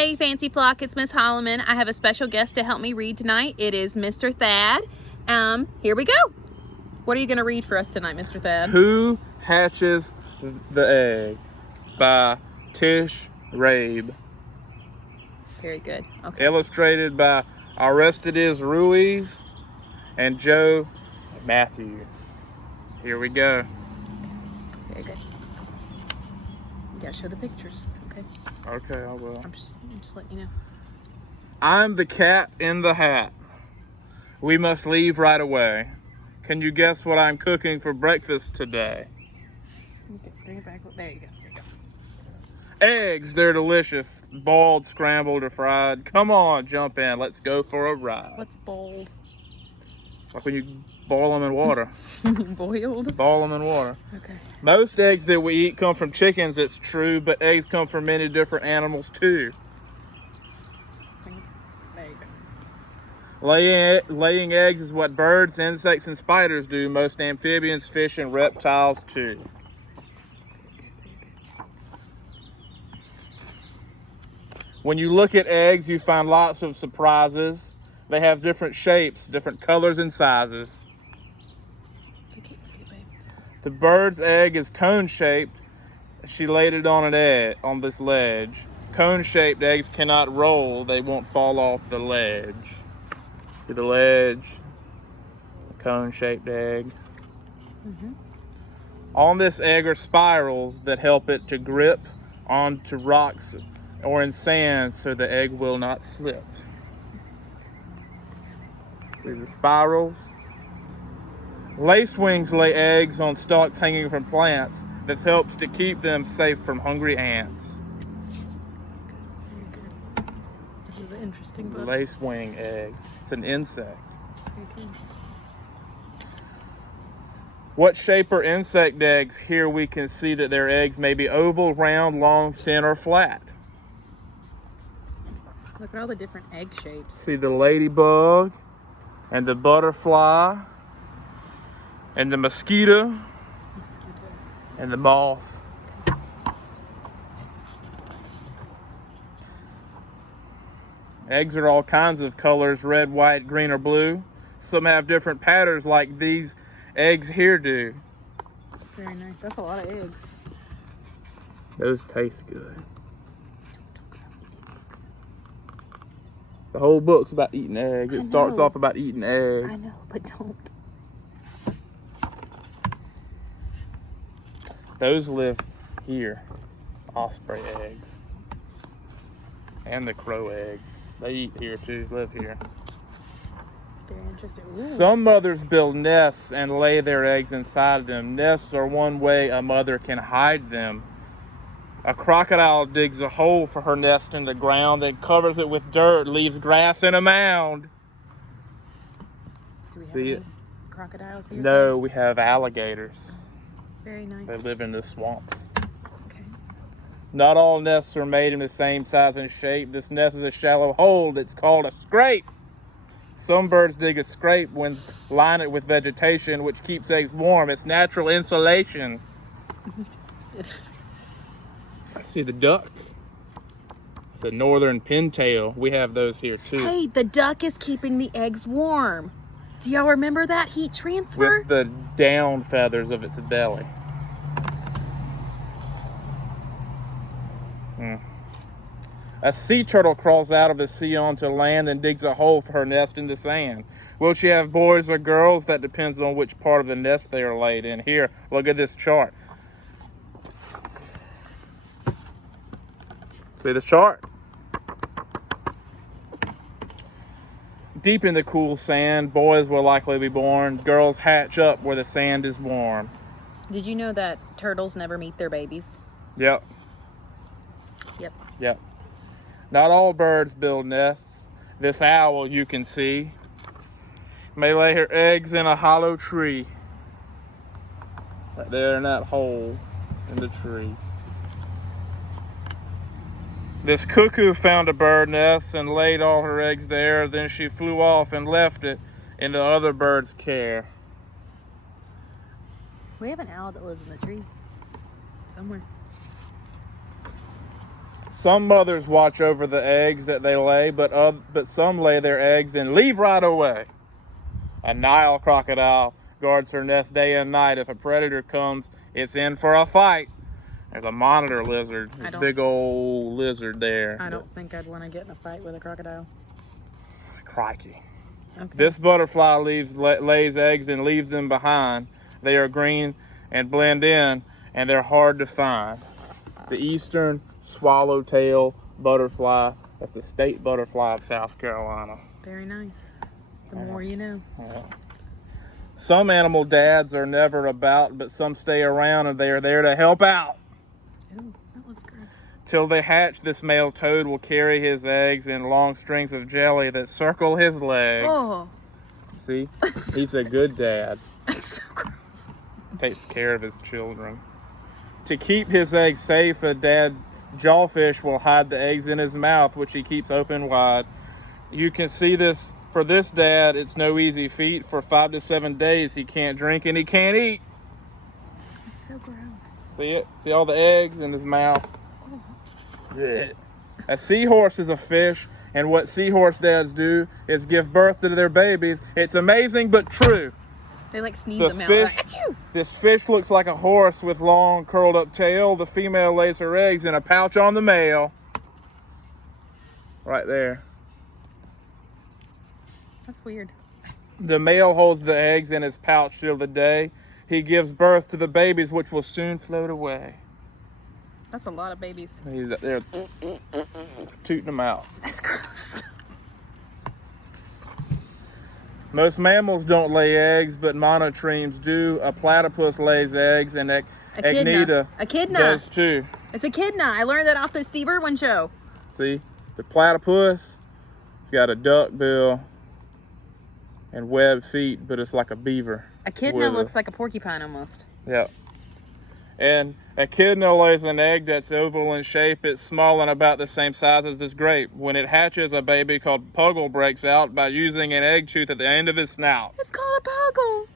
Hey, Fancy Flock, it's Miss Holloman. I have a special guest to help me read tonight. It is Mr. Thad. Here we go. What are you going to read for us tonight, Mr. Thad? Who Hatches the Egg by Tish Rabe. Very good. Okay. Illustrated by Aristides Ruiz and Joe Matthew. Here we go. Very good. You gotta show the pictures, okay? Okay, I will. I'm just letting you know. I'm the cat in the hat. We must leave right away. Can you guess what I'm cooking for breakfast today? Okay, bring it back. There you go. Eggs, they're delicious. Boiled, scrambled, or fried. Come on, jump in. Let's go for a ride. What's boiled? Like when you boil them in water. Boiled? Boil them in water. Okay. Most eggs that we eat come from chickens, it's true, but eggs come from many different animals too. There you go. Laying eggs is what birds, insects, and spiders do. Most amphibians, fish, and reptiles too. When you look at eggs, you find lots of surprises. They have different shapes, different colors, and sizes. I can't see it, babe. The bird's egg is cone-shaped. She laid it on this ledge. Cone-shaped eggs cannot roll. They won't fall off the ledge. See the ledge, the cone-shaped egg. Mm-hmm. On this egg are spirals that help it to grip onto rocks or in sand so the egg will not slip. See the spirals? Lacewings lay eggs on stalks hanging from plants. This helps to keep them safe from hungry ants. Very good. This is an interesting book. Lacewing egg. It's an insect. Okay. What shape are insect eggs? Here we can see that their eggs may be oval, round, long, thin, or flat. Look at all the different egg shapes. See the ladybug and the butterfly and the mosquito and the moth. Eggs are all kinds of colors, red, white, green, or blue. Some have different patterns like these eggs here do. Very nice. That's a lot of eggs. Those taste good. The whole book's about eating eggs. It starts off about eating eggs. I know, but don't. Those live here. Osprey eggs. And the crow eggs. They eat here too, live here. Very interesting. Ooh. Some mothers build nests and lay their eggs inside them. Nests are one way a mother can hide them. A crocodile digs a hole for her nest in the ground, then covers it with dirt, leaves grass in a mound. Do we have See any it? crocodiles here? No, we have alligators. Very nice. They live in the swamps. Okay. Not all nests are made in the same size and shape. This nest is a shallow hole that's called a scrape. Some birds dig a scrape when line it with vegetation, which keeps eggs warm. It's natural insulation. I see the duck. It's a northern pintail. We have those here too. Hey, the duck is keeping the eggs warm. Do y'all remember that heat transfer? With the down feathers of its belly. A sea turtle crawls out of the sea onto land and digs a hole for her nest in the sand. Will she have boys or girls? That depends on which part of the nest they are laid in. Here, look at this chart. See the chart? Deep in the cool sand, boys will likely be born. Girls hatch up where the sand is warm. Did you know that turtles never meet their babies? Yep. Yep. Not all birds build nests. This owl, you can see, may lay her eggs in a hollow tree. Right there in that hole in the tree. This cuckoo found a bird nest and laid all her eggs there. Then she flew off and left it in the other bird's care. We have an owl that lives in the tree somewhere. Some mothers watch over the eggs that they lay, but some lay their eggs and leave right away. A Nile crocodile guards her nest day and night. If a predator comes, it's in for a fight. There's a monitor lizard, a big old lizard there. I don't think I'd want to get in a fight with a crocodile. Crikey. Okay. This butterfly lays eggs and leaves them behind. They are green and blend in, and they're hard to find. The eastern swallowtail butterfly. That's the state butterfly of South Carolina. Very nice. The more you know. Yeah. Some animal dads are never about, but some stay around and they are there to help out. Ooh, that looks gross. Till they hatch, this male toad will carry his eggs in long strings of jelly that circle his legs. Oh. See? He's a good dad. That's so gross. Takes care of his children. To keep his eggs safe, a dad jawfish will hide the eggs in his mouth, which he keeps open wide. You can see this. For this dad, it's no easy feat. For 5 to 7 days, he can't drink and he can't eat. That's so gross. See it? See all the eggs in his mouth? Blech. A seahorse is a fish, and what seahorse dads do is give birth to their babies. It's amazing but true. They like sneeze This them fish, out. Like, this fish looks like a horse with long curled up tail. The female lays her eggs in a pouch on the male. Right there. That's weird. The male holds the eggs in his pouch till the day he gives birth to the babies, which will soon float away. That's a lot of babies. They're tooting them out. That's gross. Most mammals don't lay eggs, but monotremes do. A platypus lays eggs, and Echinida does too. It's echidna. I learned that off the Steve Irwin show. See, the platypus, it's got a duck bill and webbed feet, but it's like a beaver. Echidna looks like a porcupine almost. Yeah. And echidna lays an egg that's oval in shape. It's small and about the same size as this grape. When it hatches, a baby called puggle breaks out by using an egg tooth at the end of his snout. It's called a puggle.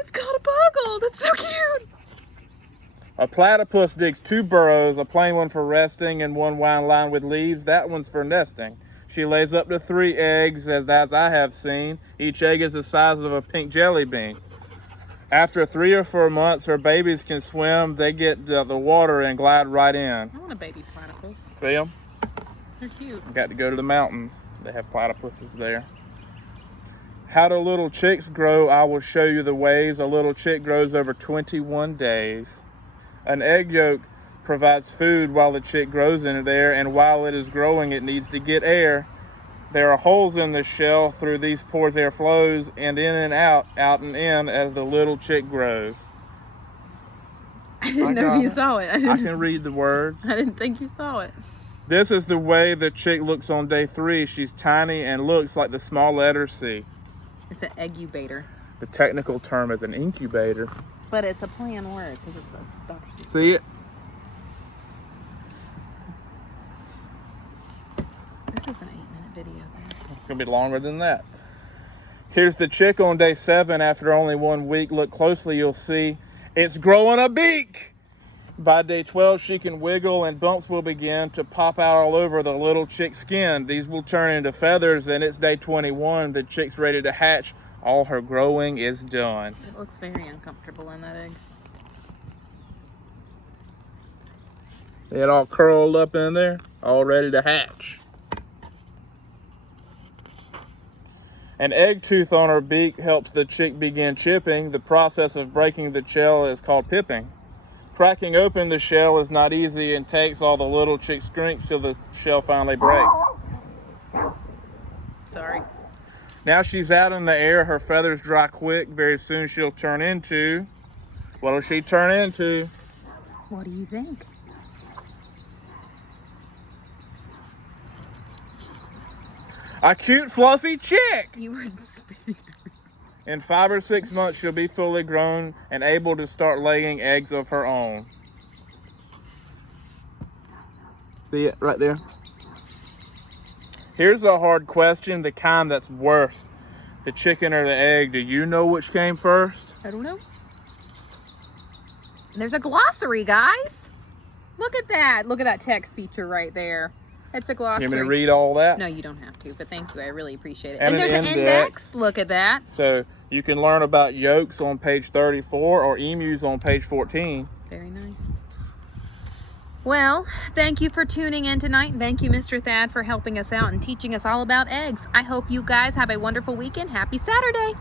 It's called a puggle. That's so cute. A platypus digs 2 burrows, a plain one for resting and one lined with leaves. That one's for nesting. She lays up to 3 eggs, as I have seen. Each egg is the size of a pink jelly bean. After 3 or 4 months, her babies can swim. They get the water and glide right in. I want a baby platypus. See them? They're cute. Got to go to the mountains. They have platypuses there. How do little chicks grow? I will show you the ways. A little chick grows over 21 days. An egg yolk provides food while the chick grows in there, and while it is growing, it needs to get air. There are holes in the shell. Through these pores air flows, and in and out and in as the little chick grows. I didn't know you saw it. I can read the words. I didn't think you saw it. This is the way the chick looks on day 3. She's tiny and looks like the small letter C. It's an eggubator. The technical term is an incubator. But it's a play on word because it's a doctor's. See it? This is an 8-minute video. It's going to be longer than that. Here's the chick on day 7 after only 1 week. Look closely, you'll see it's growing a beak. By day 12, she can wiggle and bumps will begin to pop out all over the little chick's skin. These will turn into feathers, and it's day 21. The chick's ready to hatch. All her growing is done. It looks very uncomfortable in that egg. It all curled up in there, all ready to hatch. An egg tooth on her beak helps the chick begin chipping. The process of breaking the shell is called pipping. Cracking open the shell is not easy and takes all the little chick's strength till the shell finally breaks. Sorry. Now she's out in the air. Her feathers dry quick. Very soon she'll turn into... What will she turn into? What do you think? A cute, fluffy chick! You were spitting. In 5 or 6 months, she'll be fully grown and able to start laying eggs of her own. See it right there? Here's a hard question, the kind that's worst. The chicken or the egg, do you know which came first? I don't know. There's a glossary, guys. Look at that. Look at that text feature right there. It's a glossary. You want me to read all that? No, you don't have to, but thank you. I really appreciate it. And there's an an index. Look at that. So you can learn about yolks on page 34 or emus on page 14. Very nice. Well, thank you for tuning in tonight, and thank you, Mr. Thad, for helping us out and teaching us all about eggs. I hope you guys have a wonderful weekend. Happy Saturday.